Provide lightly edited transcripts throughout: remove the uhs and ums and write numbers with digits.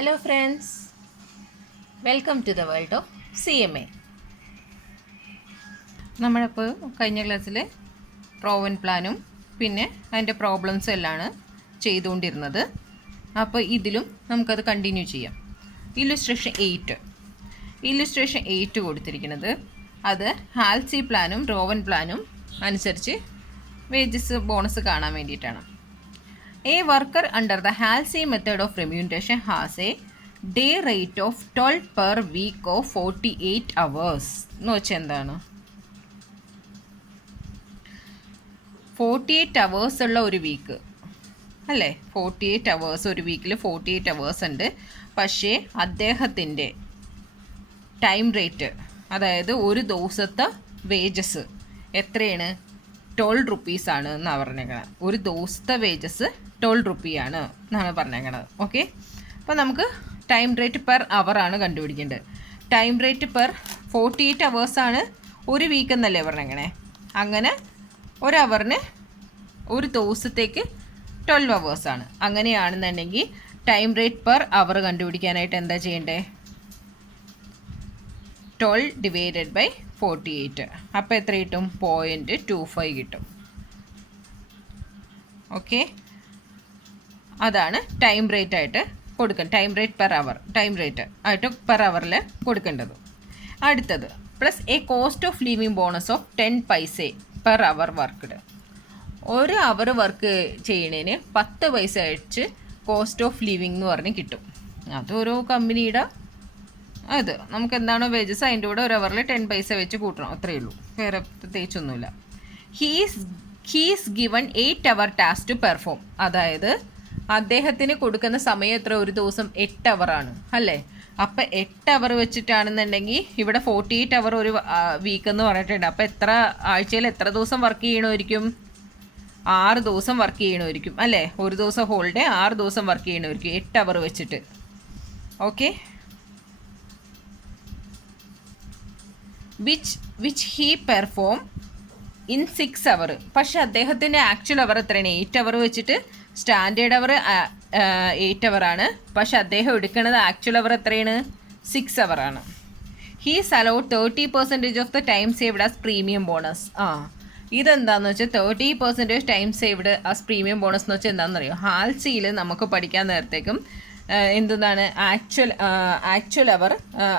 Hello friends, welcome to the world of CMA. നമ്മളിപ്പോൾ കഴിഞ്ഞ ക്ലാസ്സിൽ റോവൻ പ്ലാനും പിന്നെ അതിൻ്റെ പ്രോബ്ലംസും എല്ലാമാണ് ചെയ്തുകൊണ്ടിരുന്നത്. അപ്പോൾ ഇതിലും നമുക്കത് കണ്ടിന്യൂ ചെയ്യാം. ഇല്ലുസ്ട്രേഷൻ 8 കൊടുത്തിരിക്കുന്നത് അത് ഹാൽസി പ്ലാനും റോവൻ പ്ലാനും അനുസരിച്ച് വേജസ് ബോണസ് കാണാൻ വേണ്ടിയിട്ടാണ്. A worker under the Halsey method of remuneration has a day rate of 12 per week of 48 hours. എന്ന് വെച്ചാൽ എന്താണ്? 48 hours ഉള്ള ഒരു വീക്ക് അല്ലേ? 48 hours ഒരു വീക്കിൽ 48 hours ഉണ്ട്. പക്ഷേ അദ്ദേഹത്തിൻ്റെ ടൈം റേറ്റ്, അതായത് ഒരു ദിവസത്തെ വേജസ് എത്രയാണ്? 12 റുപ്പീസാണ് എന്നാണ് പറഞ്ഞേക്കണത്. ഒരു ദിവസത്തെ വേജസ് 12 റുപ്പിയാണ് എന്നാണ് പറഞ്ഞേക്കണത്. ഓക്കെ, അപ്പോൾ നമുക്ക് ടൈം റേറ്റ് പെർ അവറാണ് കണ്ടുപിടിക്കേണ്ടത്. ടൈം റേറ്റ് പെർ 48 അവേഴ്സാണ് ഒരു വീക്ക് എന്നല്ലേ പറഞ്ഞേക്കണേ. അങ്ങനെ ഒരു അവറിന് ഒരു ദിവസത്തേക്ക് 12 അവേഴ്സാണ്. അങ്ങനെയാണെന്നുണ്ടെങ്കിൽ ടൈം റേറ്റ് പെർ അവർ കണ്ടുപിടിക്കാനായിട്ട് എന്താ ചെയ്യേണ്ടത്? 12 ഡിവൈഡഡ് ബൈ 48. അപ്പോൾ എത്ര കിട്ടും? 0.25 കിട്ടും. ഓക്കെ, അതാണ് ടൈം റേറ്റ് ആയിട്ട് കൊടുക്കേണ്ടത്. Time rate per hour, time rate ആയിട്ട് പെർ അവറിൽ കൊടുക്കേണ്ടത്. അടുത്തത് plus A cost of living bonus of 10 പൈസ പെർ അവർ വർക്ക്ഡ്. ഒരു അവർ വർക്ക് ചെയ്യണതിന് 10 പൈസ വെച്ച് കോസ്റ്റ് ഓഫ് ലിവിങ് എന്ന് പറഞ്ഞ് കിട്ടും. അത് ഓരോ കമ്പനിയുടെ അത് നമുക്ക് എന്താണോ വേജസ് അതിൻ്റെ കൂടെ ഒരു അവറിൽ 10 പൈസ വെച്ച് കൂട്ടണം, അത്രയേ ഉള്ളൂ. വേറെ പ്രത്യേകിച്ചൊന്നുമില്ല. He's given 8 hour task to perform. അതായത് അദ്ദേഹത്തിന് കൊടുക്കുന്ന സമയം എത്ര? ഒരു ദിവസം 8 അവറാണ് അല്ലേ? അപ്പം 8 അവർ വെച്ചിട്ടാണെന്നുണ്ടെങ്കിൽ ഇവിടെ 48 അവർ ഒരു വീക്ക് എന്ന് പറഞ്ഞിട്ടുണ്ട്. അപ്പം എത്ര ആഴ്ചയിൽ എത്ര ദിവസം വർക്ക് ചെയ്യണമായിരിക്കും? 6 ദിവസം വർക്ക് ചെയ്യണമായിരിക്കും അല്ലേ? ഒരു ദിവസം ഹോളിഡേ 6 ദിവസം വർക്ക് ചെയ്യണമായിരിക്കും 8 അവർ വെച്ചിട്ട്. Okay, which he perform in 6 അവർ. പക്ഷെ അദ്ദേഹത്തിൻ്റെ ആക്ച്വൽ അവർ എത്രയാണ്? 8 അവർ വെച്ചിട്ട് സ്റ്റാൻഡേർഡ് അവർ 8 അവറാണ്. പക്ഷെ അദ്ദേഹം എടുക്കുന്നത് ആക്ച്വൽ അവർ എത്രയാണ്? 6 അവറാണ്. He's allowed 30% of the time saved as premium bonus. ഇതെന്താണെന്ന് വെച്ചാൽ 30% time saved as premium bonus എന്ന് വെച്ചാൽ എന്താണെന്നറിയോ? ഹാൽസിയിൽ നമുക്ക് പഠിക്കാൻ നേരത്തേക്കും എന്താണ് ആക്ച്വൽ അവർ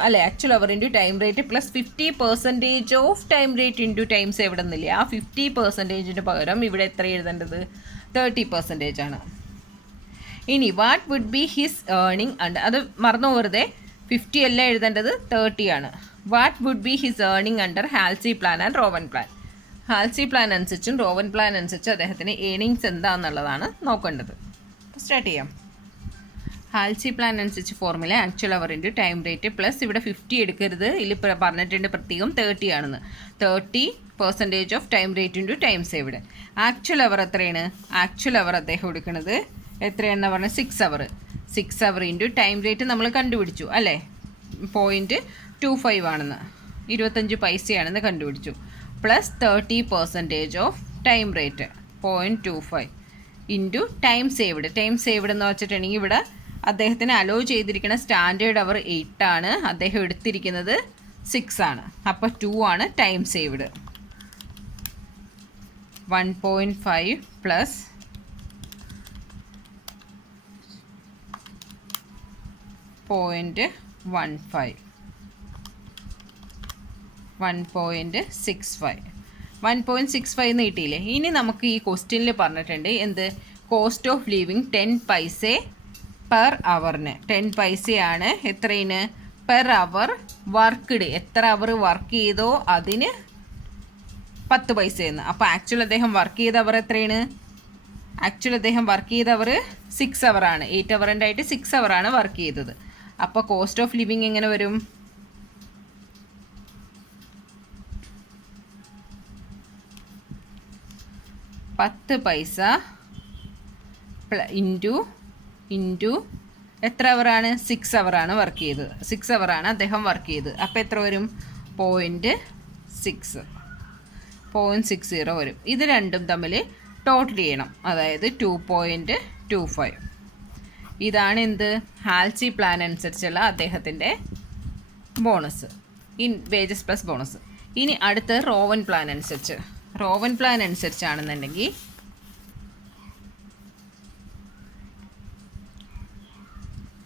അല്ലെ? Actual hour into time rate plus 50% of time rate into time saved എന്നില്ലേ? ആ 50%-ന് പകരം ഇവിടെ എത്ര എഴുതേണ്ടത്? 30% ആണ്. ഇനി what would be his earning under, അത് മറന്നു പോകരുതേ, 50 അല്ല എഴുതേണ്ടത്, 30 ആണ്. What would be his earning under Halsey plan and Rowan plan. Halsey plan അനുസരിച്ചും റോവൻ പ്ലാൻ അനുസരിച്ചും അദ്ദേഹത്തിന് ഏണിങ്സ് എന്താണെന്നുള്ളതാണ് നോക്കേണ്ടത്. സ്റ്റാർട്ട് ചെയ്യാം. ഹാൽസി പ്ലാൻ അനുസരിച്ച് formula actual hour into time rate plus ഇവിടെ 50 എടുക്കരുത്, ഇതിൽ പറഞ്ഞിട്ടുണ്ട് പ്രത്യേകം 30 ആണെന്ന്. 30% of time rate into time saved. Actual hour എത്രയാണ്? ആക്ച്വൽ അവർ അദ്ദേഹം എടുക്കുന്നത് എത്രയാണെന്ന് പറഞ്ഞാൽ 6 hour. 6 hour into time rate നമ്മൾ കണ്ടുപിടിച്ചു അല്ലേ? 0.25 ആണെന്ന്, 25 പൈസയാണെന്ന് കണ്ടുപിടിച്ചു. Plus 30% of time rate 0.25 into time saved. Time saved എന്ന് വെച്ചിട്ടുണ്ടെങ്കിൽ ഇവിടെ അദ്ദേഹത്തിന് അലോ ചെയ്തിരിക്കുന്ന സ്റ്റാൻഡേർഡ് അവർ 8 ആണ്, അദ്ദേഹം എടുത്തിരിക്കുന്നത് 6 ആണ്. അപ്പോൾ 2 ആണ് ടൈം സേവ്ഡ്. 1.5 പ്ലസ് 0.15 1.65 1.65 എന്ന് കിട്ടിയില്ലേ? ഇനി നമുക്ക് ഈ ക്വസ്റ്റ്യനിൽ പറഞ്ഞിട്ടുണ്ട് എന്ത്? കോസ്റ്റ് ഓഫ് ലിവിങ് 10 പൈസ പെർ അവറിന്. 10 പൈസയാണ് എത്രയിന്? Per hour worked. എത്ര അവർ വർക്ക് ചെയ്തോ അതിന് 10 പൈസയെന്ന്. അപ്പോൾ ആക്ച്വൽ അദ്ദേഹം വർക്ക് ചെയ്ത അവർ എത്രയാണ്? ആക്ച്വൽ അദ്ദേഹം വർക്ക് ചെയ്ത അവർ 6 അവറാണ്. 8 അവറിൻ്റെ ആയിട്ട് 6 അവറാണ് വർക്ക് ചെയ്തത്. അപ്പോൾ കോസ്റ്റ് ഓഫ് ലിവിങ് എങ്ങനെ വരും? പത്ത് പൈസ ഇൻറ്റു എത്ര അവറാണ്? 6 അവറാണ് വർക്ക് ചെയ്തത്. 6 അവറാണ് അദ്ദേഹം വർക്ക് ചെയ്തത്. അപ്പോൾ എത്ര വരും? 0.60 വരും. ഇത് രണ്ടും തമ്മിൽ ടോട്ടൽ ചെയ്യണം, അതായത് 2.25. ഇതാണ് എന്ത് ഹാൽസി പ്ലാൻ അനുസരിച്ചുള്ള അദ്ദേഹത്തിൻ്റെ bonus in wages plus bonus. ഇനി അടുത്ത് റോവൻ പ്ലാൻ അനുസരിച്ച്. റോവൻ പ്ലാൻ അനുസരിച്ചാണെന്നുണ്ടെങ്കിൽ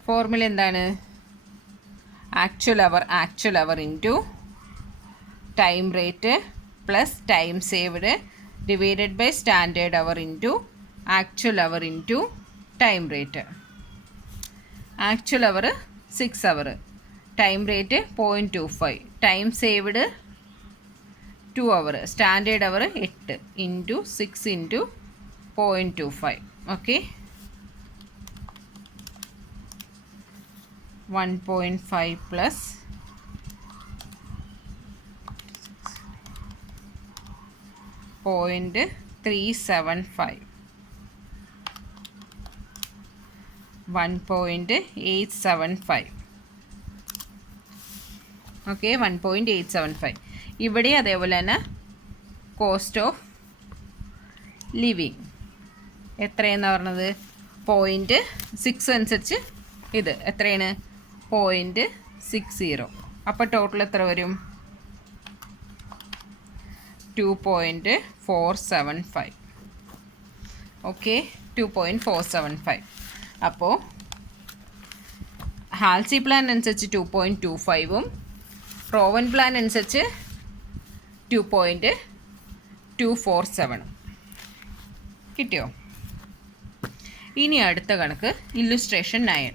ഫോർമുല എന്താണ്? Actual hour into time rate plus time saved divided by standard hour into actual hour into time rate. Actual hour 6 hour, time rate 0.25, time saved 2 hour, standard hour 8 into 6 into 0.25. Okay, 1.5 plus 0.375, 1.875. Okay, 1.875. ഇവിടെ അതേപോലെ തന്നെ cost of living എത്രയെന്ന് പറഞ്ഞത് 0.6 അനുസരിച്ച് ഇത് എത്രയാണ് 0.60. അപ്പോൾ total എത്ര വരും? 2.475. ഓക്കെ, 2.475. അപ്പോൾ ഹാൽസി പ്ലാൻ അനുസരിച്ച് 2.25ഉം റോവൻ പ്ലാൻ അനുസരിച്ച് 2.247 കിട്ടിയോ? ഇനി അടുത്ത കണക്ക് ഇല്ലുസ്ട്രേഷൻ 9.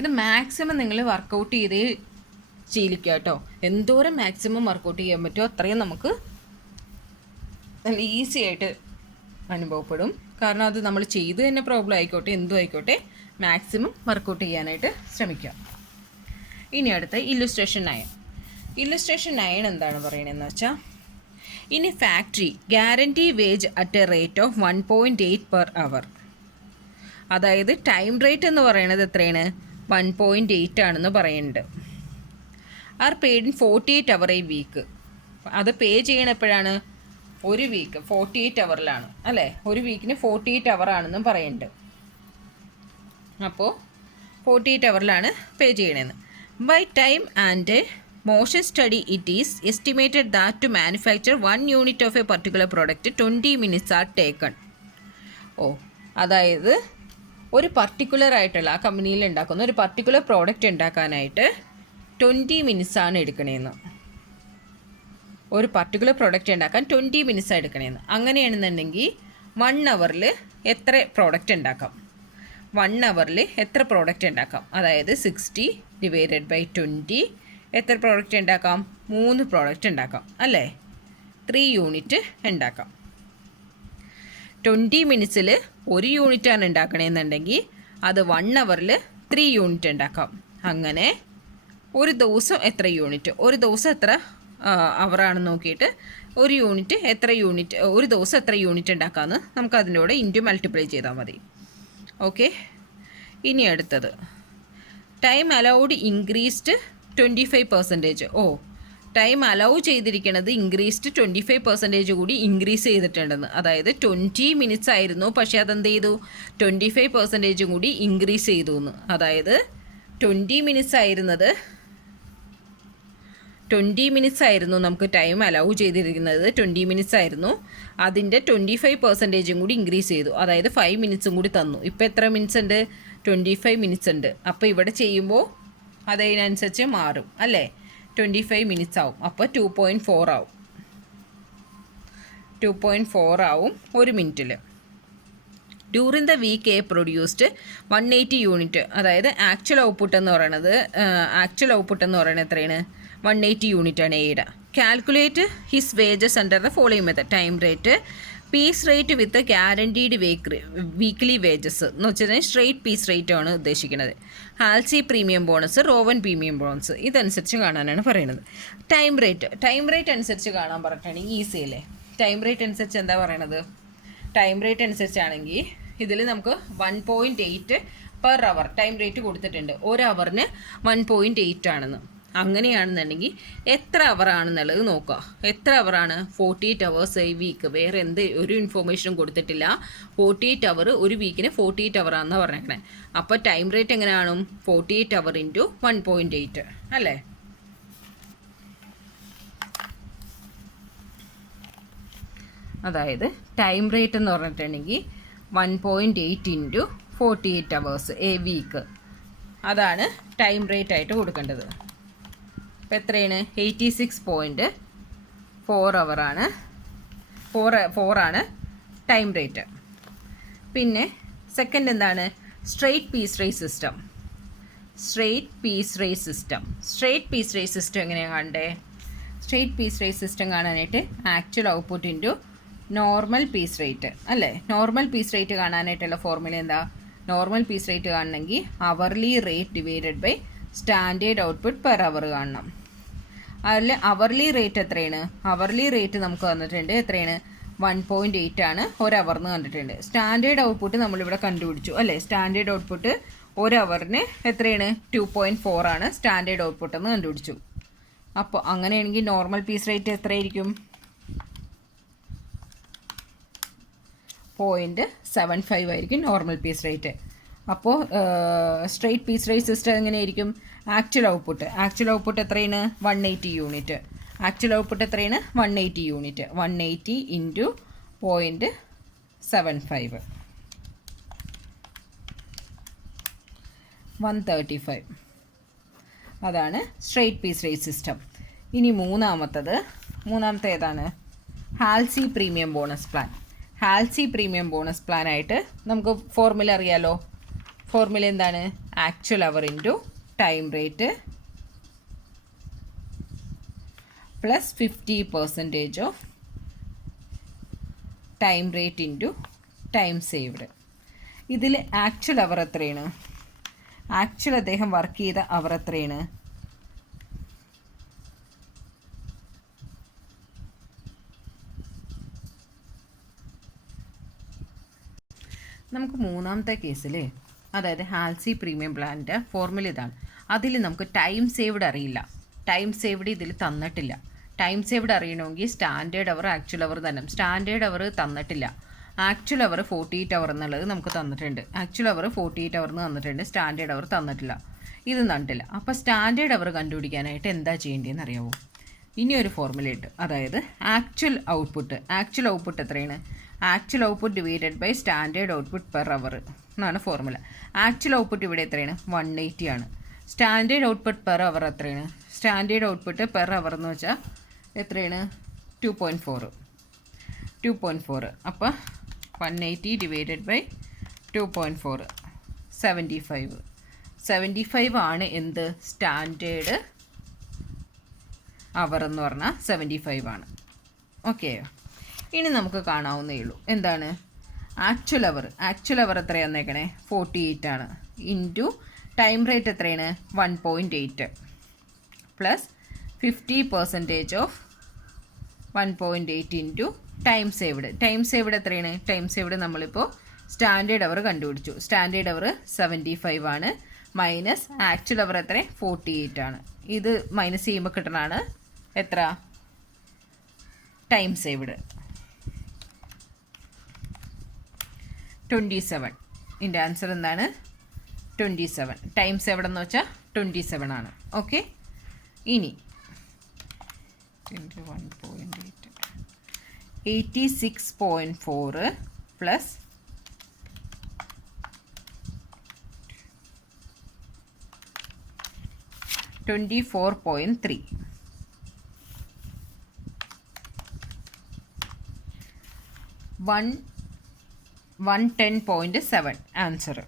ഇത് മാക്സിമം നിങ്ങൾ വർക്കൗട്ട് ചെയ്ത് ശീലിക്കുക കേട്ടോ. എന്തോരം മാക്സിമം വർക്കൗട്ട് ചെയ്യാൻ പറ്റുമോ അത്രയും നമുക്ക് നല്ല ഈസി ആയിട്ട് അനുഭവപ്പെടും. കാരണം അത് നമ്മൾ ചെയ്ത് തന്നെ പ്രോബ്ലം ആയിക്കോട്ടെ എന്തും ആയിക്കോട്ടെ മാക്സിമം വർക്കൗട്ട് ചെയ്യാനായിട്ട് ശ്രമിക്കുക. ഇനി അടുത്ത് ഇല്ലുസ്ട്രേഷൻ 9. ഇല്ലുസ്ട്രേഷൻ 9 എന്താണ് പറയണതെന്ന് വെച്ചാൽ, ഇനി factory guarantee wage at a rate of 1.8 per hour. അതായത് ടൈം റേറ്റ് എന്ന് പറയുന്നത് എത്രയാണ് 1.8 ആണെന്ന് പറയുന്നുണ്ട്. Are paid in 48 hour a week. അത് പേ ചെയ്യണ എപ്പോഴാണ്? ഒരു വീക്ക് 48 അവറിലാണ് അല്ലേ? ഒരു വീക്കിന് 48 അവർ ആണെന്നും പറയുന്നുണ്ട്. അപ്പോൾ 48 അവറിലാണ് പേ ചെയ്യണതെന്ന്. By time and motion study it is estimated that to manufacture 1 unit of a particular product 20 minutes are taken. അതായത് ഒരു പർട്ടിക്കുലർ ആയിട്ടുള്ള ആ കമ്പനിയിൽ ഉണ്ടാക്കുന്ന ഒരു പർട്ടിക്കുലർ പ്രോഡക്റ്റ് ഉണ്ടാക്കാനായിട്ട് 20 മിനിറ്റ്സ് ആണ് എടുക്കണേന്ന്. ഒരു പർട്ടിക്കുലർ പ്രോഡക്റ്റ് ഉണ്ടാക്കാൻ 20 മിനിറ്റ്സ് എടുക്കണേന്ന്. അങ്ങനെയാണെന്നുണ്ടെങ്കിൽ 1 അവറിൽ എത്ര പ്രോഡക്റ്റ് ഉണ്ടാക്കാം? 1 അവറിൽ എത്ര പ്രോഡക്റ്റ് ഉണ്ടാക്കാം? അതായത് 60 ഡിവൈഡഡ് ബൈ 20 എത്ര പ്രോഡക്റ്റ് ഉണ്ടാക്കാം? 3 പ്രോഡക്റ്റ് ഉണ്ടാക്കാം അല്ലേ? 3 യൂണിറ്റ് ഉണ്ടാക്കാം. 20 മിനിറ്റ്സിൽ 1 യൂണിറ്റാണ് ഉണ്ടാക്കണമെന്നുണ്ടെങ്കിൽ അത് 1 അവറിൽ 3 യൂണിറ്റ് ഉണ്ടാക്കാം. അങ്ങനെ ഒരു ദിവസം എത്ര യൂണിറ്റ്, ഒരു ദിവസം എത്ര അവറാണെന്ന് നോക്കിയിട്ട് ഒരു യൂണിറ്റ് എത്ര യൂണിറ്റ്, ഒരു ദിവസം എത്ര യൂണിറ്റ് ഉണ്ടാക്കാമെന്ന് നമുക്ക് അതിൻ്റെ കൂടെ ഇൻറ്റു മൾട്ടിപ്ലൈ ചെയ്താൽ മതി. ഓക്കെ, ഇനി അടുത്തത് time allowed increased 25%. Time allow ചെയ്തിരിക്കുന്നത് ഇൻക്രീസ്ഡ് 25% കൂടി ഇൻക്രീസ് ചെയ്തിട്ടുണ്ടെന്ന്. അതായത് 20 മിനിറ്റ്സ് ആയിരുന്നു, പക്ഷേ അതെന്ത് ചെയ്തു 25% കൂടി ഇൻക്രീസ് ചെയ്തു എന്ന്. അതായത് 20 മിനിറ്റ്സ് ആയിരുന്നു നമുക്ക് ടൈം അലൗ ചെയ്തിരിക്കുന്നത്, 20 മിനിറ്റ്സ് ആയിരുന്നു. അതിൻ്റെ 25% കൂടി ഇൻക്രീസ് ചെയ്തു. അതായത് 5 മിനിറ്റ്സും കൂടി തന്നു. ഇപ്പോൾ എത്ര മിനിറ്റ്സ് ഉണ്ട്? 25 മിനിറ്റ്സ് ഉണ്ട്. അപ്പോൾ ഇവിടെ ചെയ്യുമ്പോൾ അതിനനുസരിച്ച് മാറും അല്ലേ? 25 മിനിറ്റ്സ് ആവും. അപ്പോൾ 2.4 ആവും. 2.4 ആവും ഒരു മിനിറ്റിൽ. During the week A produced 180 unit. അതായത് ആക്ച്വൽ ഔട്ട്പുട്ട് എന്ന് പറയുന്നത് എത്രയാണ്? 180 യൂണിറ്റാണ് എയുടെ. Calculate his wages under the following method. Time rate, piece rate with guaranteed weekly wages എന്ന് വെച്ചാൽ സ്ട്രെയിറ്റ് പീസ് റേറ്റ് ആണ് ഉദ്ദേശിക്കുന്നത്. Halsey premium bonus, Rowan premium bonus ഇതനുസരിച്ച് കാണാനാണ് പറയുന്നത്. ടൈം റേറ്റ് അനുസരിച്ച് കാണാൻ പറഞ്ഞിട്ടാണെങ്കിൽ ഈസി അല്ലേ? ടൈം റേറ്റ് അനുസരിച്ച് എന്താ പറയണത്? ടൈം റേറ്റ് അനുസരിച്ചാണെങ്കിൽ ഇതിൽ നമുക്ക് 1.8 പെർ അവർ ടൈം റേറ്റ് കൊടുത്തിട്ടുണ്ട്. ഒരു അവറിന് 1.8 ആണെന്ന്. അങ്ങനെയാണെന്നുണ്ടെങ്കിൽ എത്ര അവർ ആണെന്നുള്ളത് നോക്കുക. എത്ര അവറാണ്? 48 hours എ വീക്ക്. വേറെ എന്ത് ഒരു ഇൻഫോർമേഷനും കൊടുത്തിട്ടില്ല. 48 hour, ഒരു വീക്കിന് 48 hour ആണെന്ന് പറഞ്ഞേക്കണേ. അപ്പോൾ ടൈം റേറ്റ് എങ്ങനെയാണ്? 48 hour ഇൻറ്റു 1.8 അല്ലേ? അതായത് ടൈം റേറ്റ് എന്ന് പറഞ്ഞിട്ടുണ്ടെങ്കിൽ 1.8 ഇൻറ്റു 48 hours എ വീക്ക്. അതാണ് ടൈം റേറ്റ് ആയിട്ട് കൊടുക്കേണ്ടത്. അപ്പോൾ എത്രയാണ്? 86.4 അവറാണ്. 4 ആണ് ടൈം റേറ്റ്. പിന്നെ സെക്കൻഡ് എന്താണ്? Straight piece rate system. Straight piece rate system. Straight piece rate system എങ്ങനെയാണ് കാണണ്ടേ? സ്ട്രെയിറ്റ് പീസ് റേറ്റ് സിസ്റ്റം കാണാനായിട്ട് actual output into normal piece rate അല്ലേ? നോർമൽ പീസ് റേറ്റ് കാണാനായിട്ടുള്ള ഫോർമുല എന്താ? നോർമൽ പീസ് റേറ്റ് കാണണമെങ്കിൽ hourly rate divided by standard output per hour കാണണം. അതിൽ hourly rate എത്രയാണ്? അവർലി റേറ്റ് നമുക്ക് വന്നിട്ടുണ്ട് എത്രയാണ്? 1.8 ആണ് ഒരവർന്ന് കണ്ടിട്ടുണ്ട്. സ്റ്റാൻഡേർഡ് ഔട്ട്പുട്ട് നമ്മളിവിടെ കണ്ടുപിടിച്ചു അല്ലേ? സ്റ്റാൻഡേർഡ് ഔട്ട്പുട്ട് ഒരവറിന് എത്രയാണ്? 2.4 ആണ് സ്റ്റാൻഡേർഡ് ഔട്ട്പുട്ട് എന്ന് കണ്ടുപിടിച്ചു. അപ്പോൾ അങ്ങനെയാണെങ്കിൽ നോർമൽ പീസ് റേറ്റ് എത്രയായിരിക്കും? 0.75 ആയിരിക്കും നോർമൽ പീസ് റേറ്റ്. അപ്പോൾ സ്ട്രെയിറ്റ് പീസ് റേറ്റ് സിസ്റ്റം എങ്ങനെയായിരിക്കും? ആക്ച്വൽ ഔട്ട്പുട്ട് എത്രയാണ്? 180 യൂണിറ്റ്. ആക്ച്വൽ ഔട്ട്പുട്ട് എത്രയാണ്? 180 യൂണിറ്റ്. 180 ഇൻറ്റു 0.75 135. അതാണ് സ്ട്രെയിറ്റ് പീസ് റേറ്റ് സിസ്റ്റം. ഇനി മൂന്നാമത്തെ ഏതാണ്? Halsey premium bonus plan. Halsey premium bonus plan ആയിട്ട് നമുക്ക് ഫോർമുല അറിയാലോ. ഫോർമുല എന്താണ്? Actual hour into time rate plus 50% of time rate into time saved. ഇതിൽ ആക്ച്വൽ അവർ എത്രയാണ്? ആക്ച്വൽ അദ്ദേഹം വർക്ക് ചെയ്ത അവർ എത്രയാണ്? നമുക്ക് മൂന്നാമത്തെ കേസിൽ, അതായത് ഹാൽസി പ്രീമിയം പ്ലാനിൻ്റെ ഫോർമുല ഇതാണ്. അതിൽ നമുക്ക് ടൈം സേവ്ഡ് അറിയില്ല. ടൈം സേവ്ഡ് ഇതിൽ തന്നിട്ടില്ല. ടൈം സേവ്ഡ് അറിയണമെങ്കിൽ സ്റ്റാൻഡേർഡ് അവർ ആക്ച്വൽ അവർ തന്നെ. സ്റ്റാൻഡേർഡ് അവർ തന്നിട്ടില്ല. ആക്ച്വൽ അവർ 48 hour എന്നുള്ളത് നമുക്ക് തന്നിട്ടുണ്ട്. ആക്ച്വൽ അവർ 48 hour എന്ന് തന്നിട്ടുണ്ട്. സ്റ്റാൻഡേർഡ് അവർ തന്നിട്ടില്ല. ഇത് തന്നിട്ടില്ല. അപ്പോൾ സ്റ്റാൻഡേർഡ് അവർ കണ്ടുപിടിക്കാനായിട്ട് എന്താ ചെയ്യേണ്ടതെന്ന് അറിയാമോ? ഇനി ഒരു ഫോർമുല ഉണ്ട്. അതായത് ആക്ച്വൽ ഔട്ട്പുട്ട് എത്രയാണ്? Actual output divided by standard output per hour എന്നാണ് ഫോർമുല. ആക്ച്വൽ ഔട്ട്പുട്ട് ഇവിടെ എത്രയാണ്? 180 ആണ്. സ്റ്റാൻഡേർഡ് ഔട്ട്പുട്ട് പെർ അവർ എത്രയാണ്? സ്റ്റാൻഡേർഡ് ഔട്ട്പുട്ട് പെർ അവർ എന്ന് വെച്ചാൽ എത്രയാണ്? 2.4. അപ്പോൾ 180 ഡിവൈഡഡ് ബൈ 2.4 75 ആണ് എന്ത്? സ്റ്റാൻഡേർഡ് അവർ എന്ന് പറഞ്ഞാൽ 75 ആണ്. ഓക്കെ, ഇനി നമുക്ക് കാണാവുന്നേ ഉള്ളൂ എന്താണ്? ആക്ച്വൽ അവർ എത്രയാണ് വന്നേക്കണേ? 48 ആണ്. ഇൻറ്റു ടൈം റേറ്റ് എത്രയാണ്? 1.8 plus 50% of 1.8 into time saved എത്രയാണ്? ടൈം സേവ്ഡ് നമ്മളിപ്പോൾ സ്റ്റാൻഡേർഡ് അവർ കണ്ടുപിടിച്ചു. സ്റ്റാൻഡേർഡ് അവർ 75 ആണ്. മൈനസ് ആക്ച്വൽ അവർ എത്ര? 48 ആണ്. ഇത് മൈനസ് ചെയ്യുമ്പോൾ കിട്ടണതാണ് എത്ര? Time saved 27. ഇതിൻ്റെ ആൻസർ എന്താണ്? 27. ടൈം സേവ്ഡ് എന്ന് വെച്ചാൽ 27 ആണ്. ഓക്കെ, ഇനി 86.4 പ്ലസ് 24.3 110.7 ആൻസർ.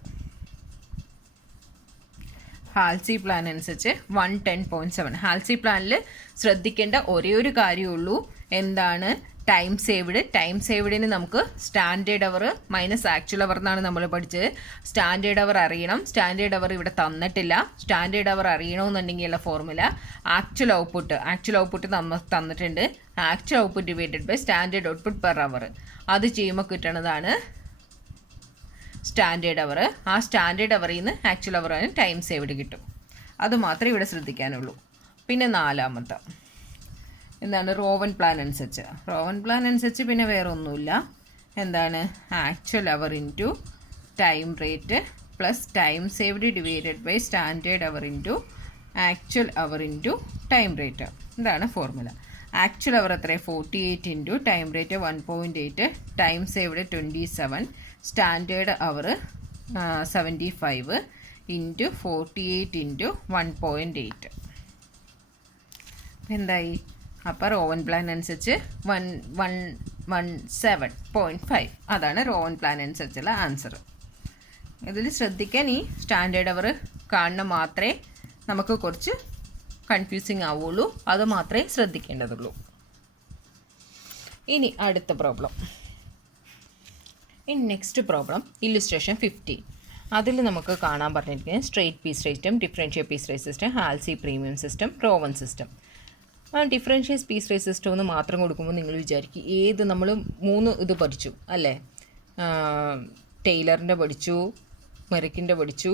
ഹാൽസി പ്ലാൻ അനുസരിച്ച് 110.7. ഹാൽസി പ്ലാനിൽ ശ്രദ്ധിക്കേണ്ട ഒരേ ഒരു കാര്യമുള്ളൂ. എന്താണ്? ടൈം സേവ്ഡിന് നമുക്ക് സ്റ്റാൻഡേർഡ് അവർ മൈനസ് ആക്ച്വൽ അവർ എന്നാണ് നമ്മൾ പഠിച്ചത്. സ്റ്റാൻഡേർഡ് അവർ അറിയണം. സ്റ്റാൻഡേർഡ് അവർ ഇവിടെ തന്നിട്ടില്ല. സ്റ്റാൻഡേർഡ് അവർ അറിയണമെന്നുണ്ടെങ്കിലുള്ള ഫോർമുല ആക്ച്വൽ ഔട്ട്പുട്ട് നമ്മൾ തന്നിട്ടുണ്ട്. Actual output divided by standard output per hour. അത് ചെയ്യുമ്പോൾ കിട്ടണതാണ് സ്റ്റാൻഡേർഡ് അവർ. ആ സ്റ്റാൻഡേർഡ് അവറിൽ നിന്ന് ആക്ച്വൽ അവറിന് ടൈം സേവ്ഡ് കിട്ടും. അത് മാത്രമേ ഇവിടെ ശ്രദ്ധിക്കാനുള്ളൂ. പിന്നെ നാലാമത്തെ എന്താണ് റോവൻ പ്ലാൻ അനുസരിച്ച്. റോവൻ പ്ലാൻ അനുസരിച്ച് പിന്നെ വേറെ ഒന്നുമില്ല. എന്താണ് actual hour into time rate plus time saved divided by standard hour into actual hour into time rate. ഇതാണ് ഫോർമുല. ആക്ച്വൽ അവർ എത്ര 48 into time rate 1.8, time saved 27, standard hour 75 into 48 into 1.8. എന്തായി? അപ്പോൾ rowan plan അനുസരിച്ച് 117.5 അതാണ് rowan plan അനുസരിച്ചുള്ള answer. ഇതിൽ ശ്രദ്ധിക്കാൻ ഈ സ്റ്റാൻഡേർഡ് അവർ കാണുന്ന മാത്രമേ നമുക്ക് കുറച്ച് കൺഫ്യൂസിങ് ആവുള്ളൂ, അത് മാത്രമേ ശ്രദ്ധിക്കേണ്ടതുള്ളൂ. ഇനി അടുത്ത പ്രോബ്ലം. ഇനി നെക്സ്റ്റ് പ്രോബ്ലം ഇല്ലുസ്ട്രേഷൻ 15. അതിൽ നമുക്ക് കാണാൻ പറഞ്ഞിരിക്കുന്നത് straight piece rate system, differential piece rate system, Halsey premium system, Rowan system. Differential piece rate system എന്ന് മാത്രം കൊടുക്കുമ്പോൾ നിങ്ങൾ വിചാരിക്കും ഏത് നമ്മൾ 3 ഇത് പഠിച്ചു അല്ലേ? ടൈലറിൻ്റെ പഠിച്ചു, മെറിക്കിൻ്റെ പഠിച്ചു,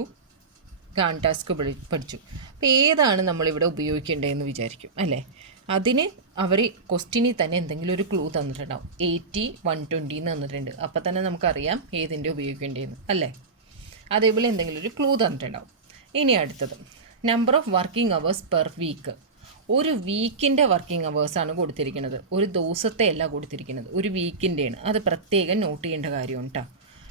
ഗാൻടാസ്ക് പഠിച്ചു. അപ്പോൾ ഏതാണ് നമ്മളിവിടെ ഉപയോഗിക്കേണ്ടതെന്ന് വിചാരിക്കും അല്ലേ? അതിന് അവർ ക്വസ്റ്റ്യനിൽ തന്നെ എന്തെങ്കിലും ഒരു ക്ലൂ തന്നിട്ടുണ്ടാവും. 80, 120 എന്ന് തന്നിട്ടുണ്ട്. അപ്പോൾ തന്നെ നമുക്കറിയാം ഏതിൻ്റെ ഉപയോഗിക്കേണ്ടതെന്ന് അല്ലേ? അതേപോലെ എന്തെങ്കിലും ഒരു ക്ലൂ തന്നിട്ടുണ്ടാവും. ഇനി അടുത്തത് number of working hours per week. ഒരു വീക്കിൻ്റെ വർക്കിംഗ് അവേഴ്സാണ് കൊടുത്തിരിക്കുന്നത്, ഒരു ദിവസത്തെ അല്ല കൊടുത്തിരിക്കുന്നത്, ഒരു വീക്കിൻ്റെയാണ്. അത് പ്രത്യേകം നോട്ട് ചെയ്യേണ്ട കാര്യമാണ് കേട്ടോ.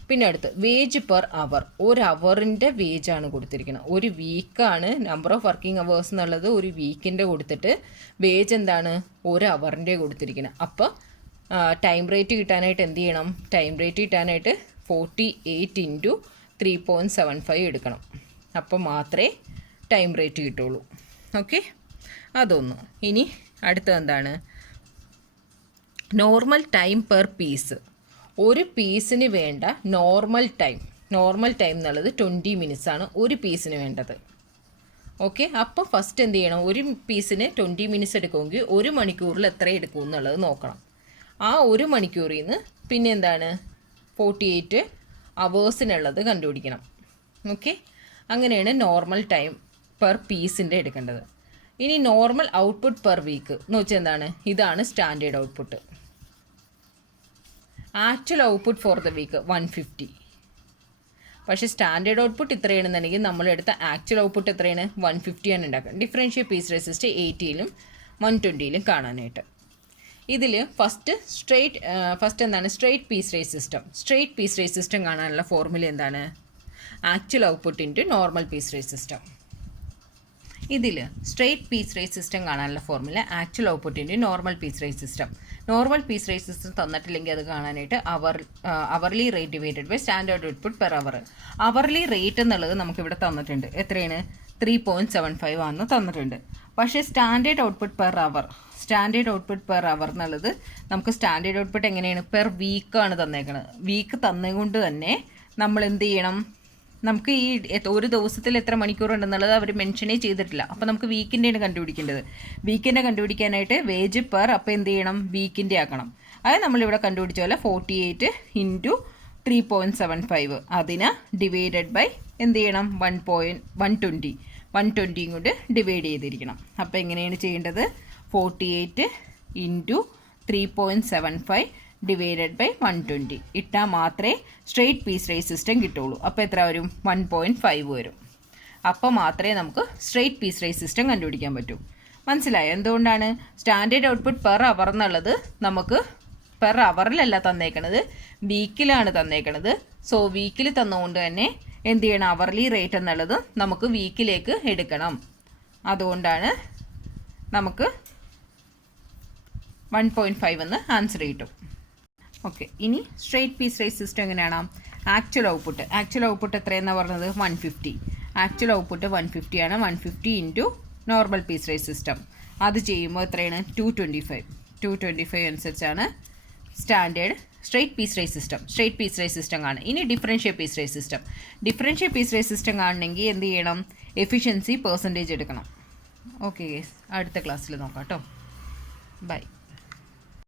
പിന്നെ അടുത്ത് വേജ് പെർ അവർ, ഒരു അവറിൻ്റെ വേജാണ് കൊടുത്തിരിക്കുന്നത്. ഒരു വീക്കാണ് നമ്പർ ഓഫ് വർക്കിംഗ് അവേഴ്സ് എന്നുള്ളത്, ഒരു വീക്കിൻ്റെ കൊടുത്തിട്ട് വേജ് എന്താണ് ഒരു അവറിൻ്റെ കൊടുത്തിരിക്കുന്നത്. അപ്പോൾ ടൈം റേറ്റ് കിട്ടാനായിട്ട് എന്ത് ചെയ്യണം? ടൈം റേറ്റ് കിട്ടാനായിട്ട് 48 ഇൻറ്റു 3.75 എടുക്കണം. അപ്പോൾ മാത്രമേ ടൈം റേറ്റ് കിട്ടുള്ളൂ. ഓക്കെ, അതൊന്ന്. ഇനി അടുത്തത് എന്താണ്? Normal time per piece. ഒരു പീസിന് വേണ്ട നോർമൽ ടൈം എന്നുള്ളത് 20 മിനിറ്റ്സ് ആണ് ഒരു പീസിന് വേണ്ടത്. ഓക്കെ, അപ്പോൾ ഫസ്റ്റ് എന്ത് ചെയ്യണം? ഒരു പീസിന് 20 മിനിറ്റ്സ് എടുക്കുമെങ്കിൽ 1 മണിക്കൂറിൽ എത്ര എടുക്കും എന്നുള്ളത് നോക്കണം. ആ 1 മണിക്കൂറിൽ നിന്ന് പിന്നെ എന്താണ് 48 അവേഴ്സിനുള്ളത് കണ്ടുപിടിക്കണം. ഓക്കെ, അങ്ങനെയാണ് നോർമൽ ടൈം പെർ പീസിൻ്റെ എടുക്കേണ്ടത്. ഇനി നോർമൽ ഔട്ട്പുട്ട് പെർ വീക്ക് എന്ന് വെച്ചാൽ എന്താണ്? ഇതാണ് standard output. Actual output for the week 150. പക്ഷേ സ്റ്റാൻഡേർഡ് ഔട്ട്പുട്ട് ഇത്രയാണെന്നുണ്ടെങ്കിൽ നമ്മളെടുത്ത ആക്ച്വൽ ഔട്ട്പുട്ട് എത്രയാണ്? 150 ആണ് ഉണ്ടാക്കുക. ഡിഫറൻഷ്യൽ പീസ് റെസിസ്റ്റ് 80-ലും 120-ലും കാണാനായിട്ട്. ഇതിൽ ഫസ്റ്റ് എന്താണ്? Straight piece rate system. Straight piece rate system കാണാനുള്ള ഫോർമുല എന്താണ്? Actual output into normal piece rate system. ഇതിൽ സ്ട്രെയിറ്റ് പീസ് റേറ്റ് സിസ്റ്റം കാണാനുള്ള formula actual output into normal piece rate system. Normal piece rate system തന്നിട്ടില്ലെങ്കിൽ അത് കാണാനായിട്ട് hourly rate divided by standard output per hour. Hourly rate എന്നുള്ളത് നമുക്കിവിടെ തന്നിട്ടുണ്ട്. എത്രയാണ്? 3.75 ആണെന്ന് തന്നിട്ടുണ്ട്. പക്ഷേ സ്റ്റാൻഡേർഡ് ഔട്ട്പുട്ട് പെർ അവർ എന്നുള്ളത് നമുക്ക് സ്റ്റാൻഡേർഡ് ഔട്ട്പുട്ട് എങ്ങനെയാണ്? പെർ വീക്കാണ് തന്നേക്കുന്നത്. വീക്ക് തന്നുകൊണ്ട് തന്നെ നമ്മൾ എന്ത് ചെയ്യണം? നമുക്ക് ഈ ഒരു ദിവസത്തിൽ എത്ര മണിക്കൂർ ഉണ്ടെന്നുള്ളത് അവർ മെൻഷനേ ചെയ്തിട്ടില്ല. അപ്പോൾ നമുക്ക് വീക്കിൻ്റെയാണ് കണ്ടുപിടിക്കേണ്ടത്. വീക്കിൻ്റെ കണ്ടുപിടിക്കാനായിട്ട് വേജ് പെർ അപ്പോൾ എന്ത് ചെയ്യണം? വീക്കിൻ്റെ ആക്കണം. അത് നമ്മളിവിടെ കണ്ടുപിടിച്ച പോലെ 48 ഇൻറ്റു 3.75 അതിനെ ഡിവൈഡഡ് ബൈ എന്ത് ചെയ്യണം? 120 കൊണ്ട് ഡിവൈഡ് ചെയ്തിരിക്കണം. അപ്പോൾ എങ്ങനെയാണ് ചെയ്യേണ്ടത്? 48 ഇൻറ്റു 3.75 ഡിവൈഡഡ് ബൈ 120 ഇട്ടാൽ മാത്രമേ സ്ട്രെയിറ്റ് പീസ് റേറ്റ് സിസ്റ്റം കിട്ടുള്ളൂ. അപ്പോൾ എത്ര വരും? 1.5 വരും. അപ്പോൾ മാത്രമേ നമുക്ക് സ്ട്രെയിറ്റ് പീസ് റേറ്റ് സിസ്റ്റം കണ്ടുപിടിക്കാൻ പറ്റൂ. മനസ്സിലായോ? എന്തുകൊണ്ടാണ്? സ്റ്റാൻഡേർഡ് ഔട്ട്പുട്ട് പെർ അവർ എന്നുള്ളത് നമുക്ക് പെർ അവറിലല്ല തന്നേക്കണത്, വീക്കിലാണ് തന്നേക്കണത്. സോ വീക്കിൽ തന്നുകൊണ്ട് തന്നെ എന്ത് ചെയ്യണം? അവർലി റേറ്റ് എന്നുള്ളത് നമുക്ക് വീക്കിലേക്ക് എടുക്കണം. അതുകൊണ്ടാണ് നമുക്ക് 1.5 എന്ന് ആൻസർ കിട്ടും. ഓക്കെ, ഇനി സ്ട്രെയിറ്റ് പീസ് റേറ്റ് സിസ്റ്റം എങ്ങനെയാണ്? ആക്ച്വൽ ഔട്ട്പുട്ട് എത്രയെന്നാണ് പറഞ്ഞത്? 150. ആക്ച്വൽ ഔട്ട്പുട്ട് 150 ആണ്. 150 into normal piece rate system. അത് ചെയ്യുമ്പോൾ എത്രയാണ്? 225 അനുസരിച്ചാണ് സ്ട്രെയിറ്റ് പീസ് റേറ്റ് സിസ്റ്റം കാണും. ഇനി ഡിഫറൻഷ്യൽ പീസ് റേറ്റ് സിസ്റ്റം കാണണമെങ്കിൽ എന്ത് ചെയ്യണം? എഫിഷ്യൻസി പെർസെൻറ്റേജ് എടുക്കണം. ഓക്കെ, അടുത്ത ക്ലാസ്സിൽ നോക്കാം കേട്ടോ. ബൈ.